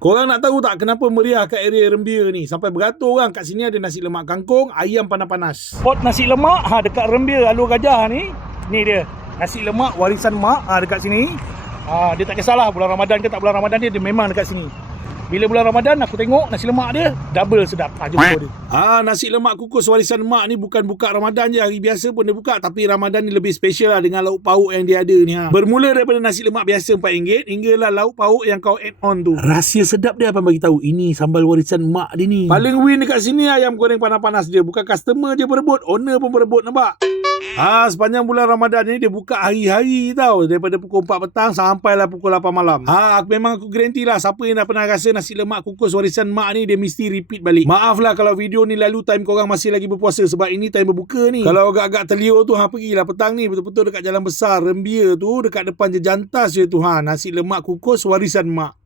Korang nak tahu tak kenapa meriah kat area Rembia ni? Sampai beratus orang kat sini ada nasi lemak kangkung, ayam panas-panas. Spot nasi lemak dekat Rembia Alur Gajah ni. Ni dia. Nasi lemak warisan mak dekat sini. Dia tak kisahlah bulan Ramadan ke tak bulan Ramadan, dia memang dekat sini. Bila bulan Ramadan aku tengok nasi lemak dia double sedap. Jumpa dia. Nasi lemak kukus warisan mak ni bukan buka Ramadan je, hari biasa pun dia buka, tapi Ramadan ni lebih special lah dengan lauk pauk yang dia ada ni. Bermula daripada nasi lemak biasa RM4 hinggalah lauk pauk yang kau add on tu. Rahsia sedap dia abang bagi tahu, ini sambal warisan mak dia ni. Paling win dekat sini ayam goreng panas-panas dia. Bukan customer je berebut, owner pun berebut, nampak? Sepanjang bulan Ramadan ni dia buka hari-hari tau, daripada pukul 4 petang sampailah pukul 8 malam. Memang aku garanti lah, siapa yang dah pernah rasa nasi lemak kukus warisan mak ni, dia mesti repeat balik. Maaf lah kalau video ni lalu time korang masih lagi berpuasa, sebab ini time berbuka ni. Kalau agak-agak terliur tu, pergilah petang ni betul-betul dekat Jalan Besar Rembia tu, dekat depan je jantas je tu, nasi lemak kukus warisan mak.